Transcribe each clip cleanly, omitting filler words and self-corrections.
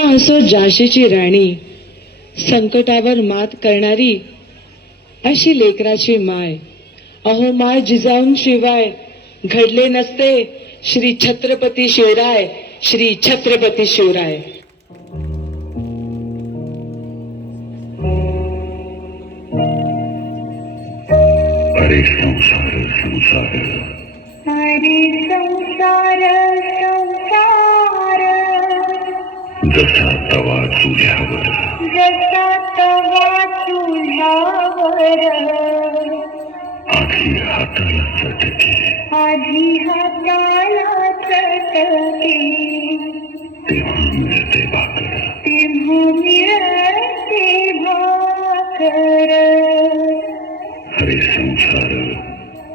असो झाशीची राणी, संकटावर मात करणारी अशी लेकराची माय. अहो माय जिजाऊन शिवाय घडले नसते श्री छत्रपती शिवराय, श्री छत्रपती शिवराय. हरे संसार संसार, हरे संसार संसार, जसा तवा चुल्यावर, जसा तवा चुल्यावर, आधी हाताला चटके, आधी हाताला चटके, तेव्हा मिळते भाकर. तेव्हा मिळते भाकर. हरे संसार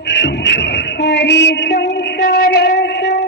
संसार, हरे संसार संसार.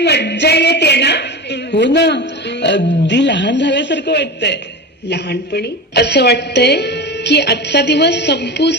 मज्जा येते ना. हो ना, अगदी लहान झाल्यासारखं वाटतंय. लहानपणी असं वाटतंय की आजचा दिवस संपू